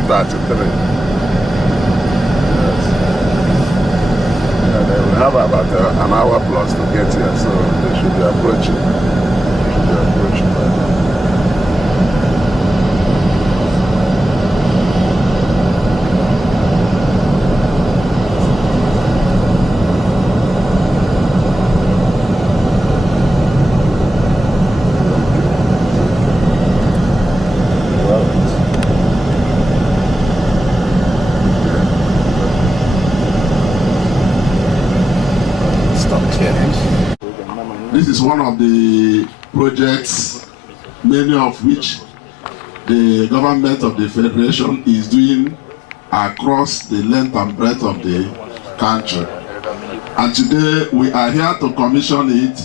7:33. Yes. Yeah, they will have about an hour plus to get here, so they should be approaching. By now. This is one of the projects, many of which the government of the Federation is doing across the length and breadth of the country. And today we are here to commission it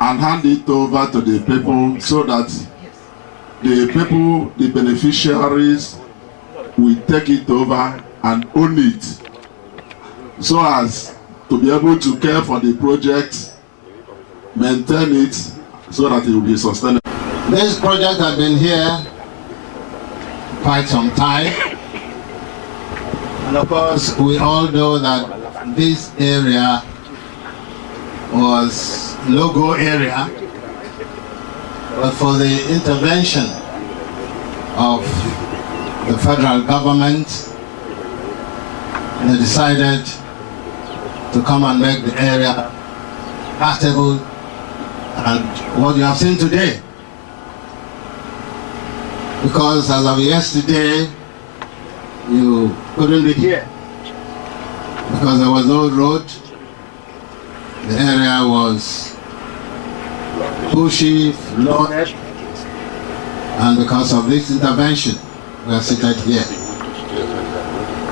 and hand it over to the people so that the people, the beneficiaries, will take it over and own it so as to be able to care for the project, maintain it so that it will be sustainable. This project has been here quite some time, and of course we all know that this area was low-go area, but for the intervention of the federal government, they decided to come and make the area passable and what you have seen today. Because as of yesterday, you couldn't be here because there was no road. The area was bushy, flooded, and because of this intervention, we are seated here.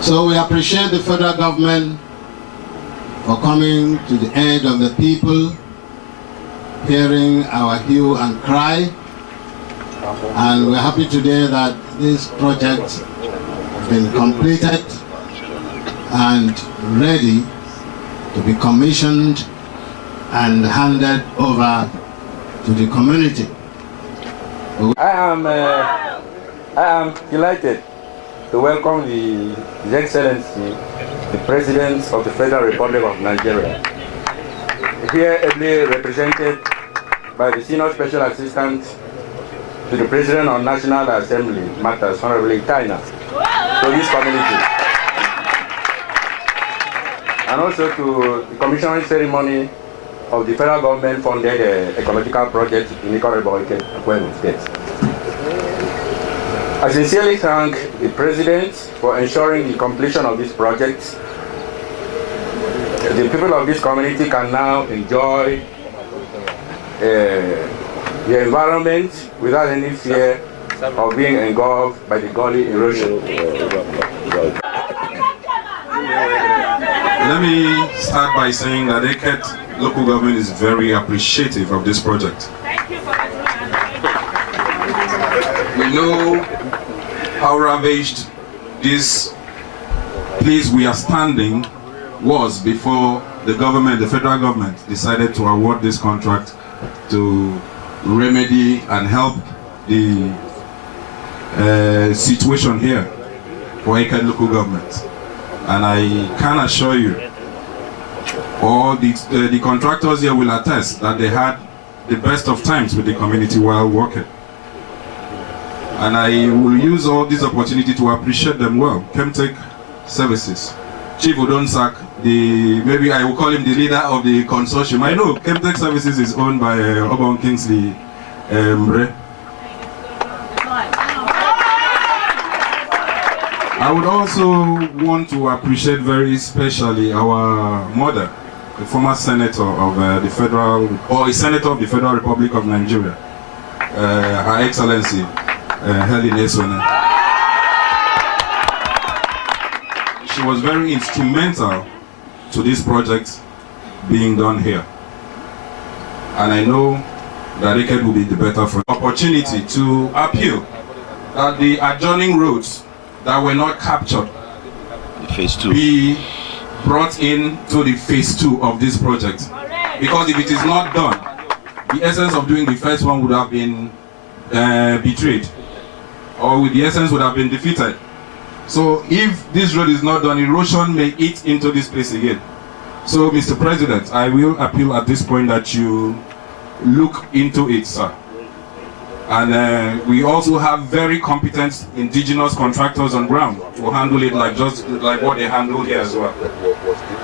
So we appreciate the federal government for coming to the aid of the people, hearing our hue and cry, and we're happy today that this project has been completed and ready to be commissioned and handed over to the community. I am delighted to welcome His Excellency, the President of the Federal Republic of Nigeria, here ably represented by the Senior Special Assistant to the President of National Assembly Matters, Honorable Ita Solomon Enang, to this community, and also to the commissioning ceremony of the federal government-funded ecological project in Ikot State. I sincerely thank the President for ensuring the completion of this project. The people of this community can now enjoy the environment without any fear of being engulfed by the gully erosion. Let me start by saying that Ikot local government is very appreciative of this project. We know how ravaged this place we are standing was before the government, the federal government, decided to award this contract to remedy and help the situation here for Ikot local government. And I can assure you, all the contractors here will attest that they had the best of times with the community while working. And I will use all this opportunity to appreciate them well. Chemtech Services. Chief Udonsak, maybe I will call him the leader of the consortium. I know Chemtech Services is owned by Obon Kingsley Mre. I would also want to appreciate very especially our mother, the former senator of the Federal, or a senator of the Federal Republic of Nigeria, Her Excellency Helen Eswene. She was very instrumental to this project being done here. And I know that Ikot will be the better for opportunity to appeal that the adjoining roads that were not captured phase 2 be brought in to the phase 2 of this project. Because if it is not done, the essence of doing the first one would have been betrayed, or the essence would have been defeated. So if this road is not done, erosion may eat into this place again. So, Mr. President, I will appeal at this point that you look into it, sir. And we also have very competent indigenous contractors on ground to handle it just like what they handle here as well.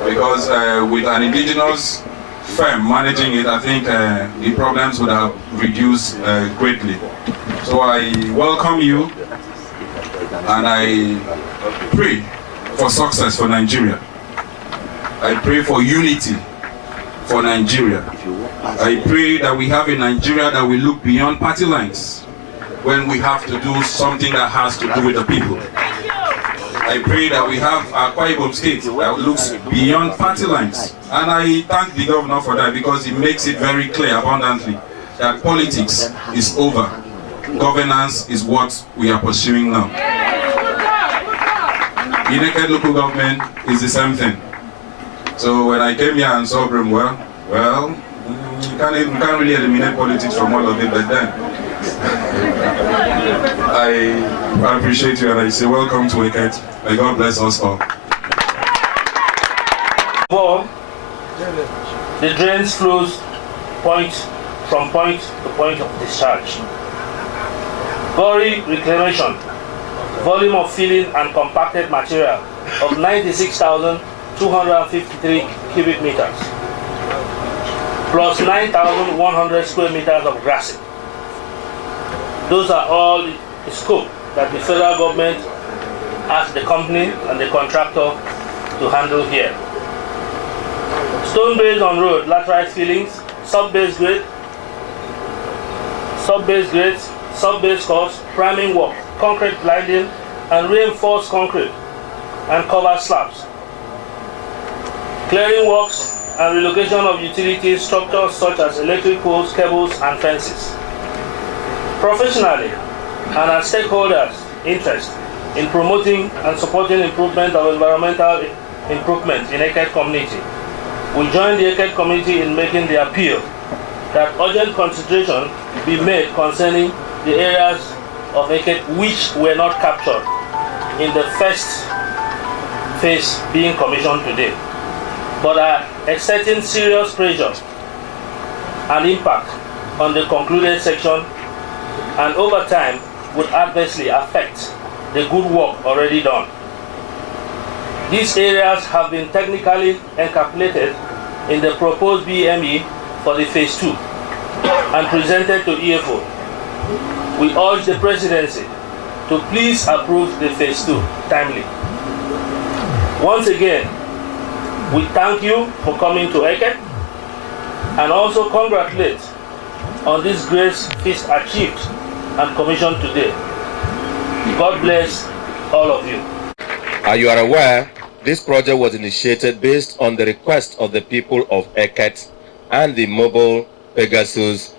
Because with an indigenous firm managing it, I think the problems would have reduced greatly. So I welcome you and I pray for success for Nigeria. I pray for unity for Nigeria. I pray that we have a Nigeria that will look beyond party lines when we have to do something that has to do with the people. I pray that we have a Akwa Ibom state that looks beyond party lines. And I thank the governor for that because he makes it very clear abundantly that politics is over. Governance is what we are pursuing now. The naked local government is the same thing. So when I came here and saw Brim, well, you can't really eliminate politics from all of it, but then I appreciate you and I say welcome to Ikot. May God bless us all. The drains flows from point to point of discharge. Gory reclamation, volume of filling and compacted material of 96,253 cubic meters, plus 9,100 square meters of grassing. Those are all the scope that the federal government asked the company and the contractor to handle here. Stone base on road, laterite fillings, sub-base grade, sub-base course, priming work, concrete blinding, and reinforced concrete and cover slabs. Clearing works and relocation of utility structures such as electric poles, cables, and fences. Professionally, and as stakeholders' interest in promoting and supporting improvement of environmental improvement in Ikot community, we join the Ikot community in making the appeal that urgent consideration be made concerning the areas of Ikot which were not captured in the first phase being commissioned today, but are exerting serious pressure and impact on the concluded section, and over time would adversely affect the good work already done. These areas have been technically encapsulated in the proposed BME for the phase 2 and presented to EFO. We urge the presidency to please approve the phase 2 timely. Once again, we thank you for coming to Ikot and also congratulate on this great feat achieved and commissioned today. God bless all of you. As you are aware, this project was initiated based on the request of the people of Ikot and the Mobil Pegasus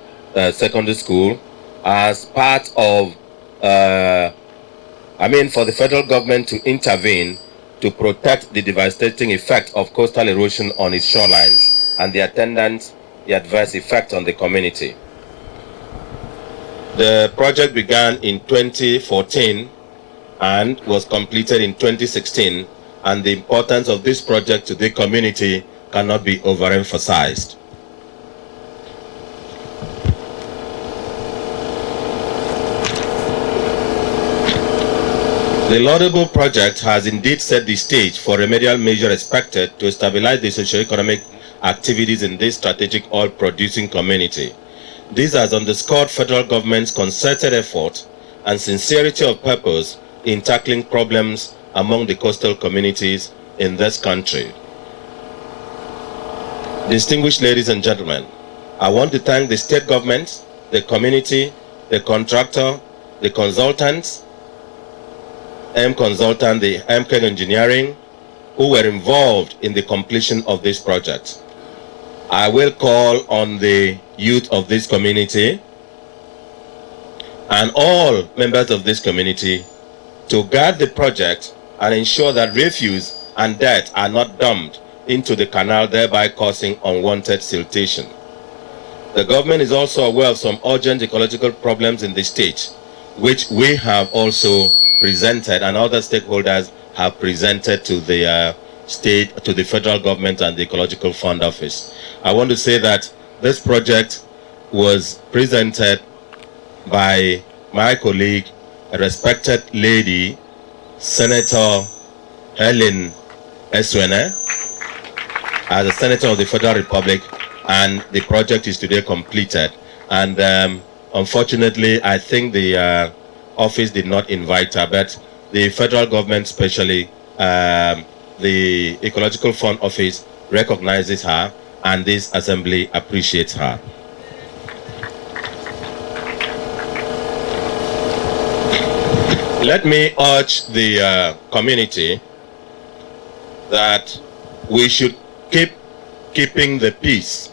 Secondary School as part of, for the federal government to intervene to protect the devastating effect of coastal erosion on its shorelines and the attendant adverse effect on the community. The project began in 2014 and was completed in 2016, and the importance of this project to the community cannot be overemphasized. The laudable project has indeed set the stage for remedial measures expected to stabilize the socio-economic activities in this strategic oil-producing community. This has underscored federal government's concerted effort and sincerity of purpose in tackling problems among the coastal communities in this country. Distinguished ladies and gentlemen, I want to thank the state government, the community, the contractor, the consultants, consultant, the MCAG engineering, who were involved in the completion of this project. I will call on the youth of this community and all members of this community to guard the project and ensure that refuse and dirt are not dumped into the canal, thereby causing unwanted siltation. The government is also aware of some urgent ecological problems in the state, which we have also presented and other stakeholders have presented to the state, to the federal government and the Ecological Fund Office. I want to say that this project was presented by my colleague, a respected lady, Senator Helen Eswene, as a Senator of the Federal Republic, and the project is today completed. And unfortunately, I think the office did not invite her, but the federal government, especially the Ecological Fund Office, recognizes her, and this assembly appreciates her. Let me urge the community that we should keeping the peace.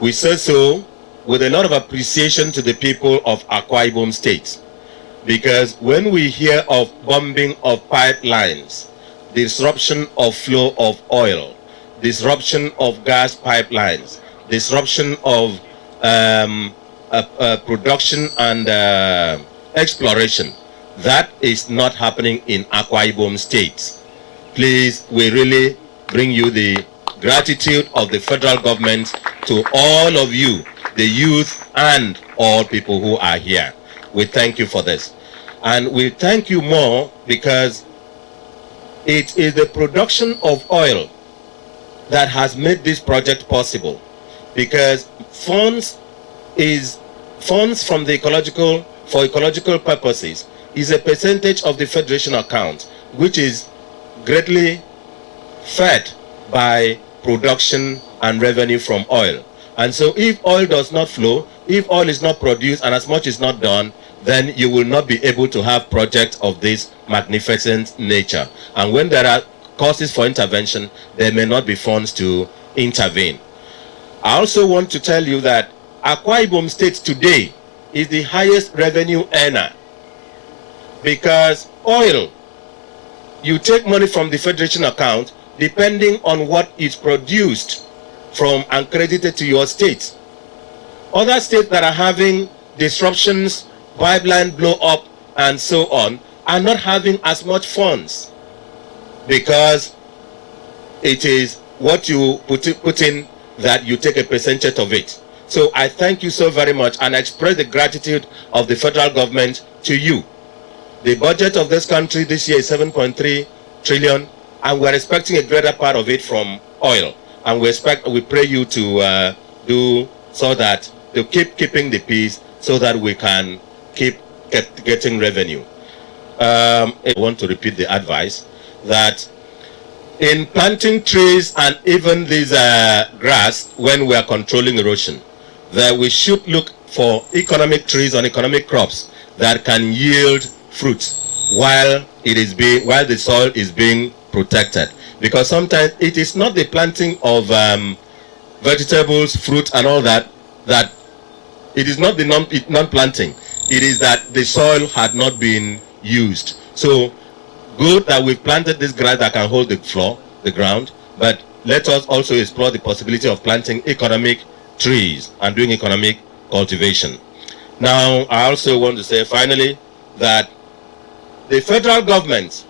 We say so with a lot of appreciation to the people of Akwa Ibom State, because when we hear of bombing of pipelines, disruption of flow of oil, disruption of gas pipelines, disruption of production and exploration, that is not happening in Akwa Ibom State. Please, we really bring you the gratitude of the federal government to all of you, the youth and all people who are here. We thank you for this. And we thank you more because it is the production of oil that has made this project possible, because funds from the for ecological purposes is a percentage of the federation account, which is greatly fed by production and revenue from oil. And so if oil does not flow, if oil is not produced and as much is not done, then you will not be able to have projects of this magnificent nature. And when there are causes for intervention, there may not be funds to intervene. I also want to tell you that Akwa Ibom State today is the highest revenue earner, because oil, you take money from the federation account depending on what is produced from and credited to your state. Other states that are having disruptions, pipeline blow up and so on, are not having as much funds, because it is what you put in that you take a percentage of it. So I thank you so very much, and I express the gratitude of the federal government to you. The budget of this country this year is 7.3 trillion, and we're expecting a greater part of it from oil. And we pray you to do so that to keeping the peace, so that we can keep getting revenue. I want to repeat the advice that in planting trees and even this grass, when we are controlling erosion, that we should look for economic trees and economic crops that can yield fruits while the soil is being protected. Because sometimes it is not the planting of vegetables, fruit and all that it is not the non-planting. It is that the soil had not been used. So good that we've planted this grass that can hold the ground, but let us also explore the possibility of planting economic trees and doing economic cultivation. Now, I also want to say finally that the federal government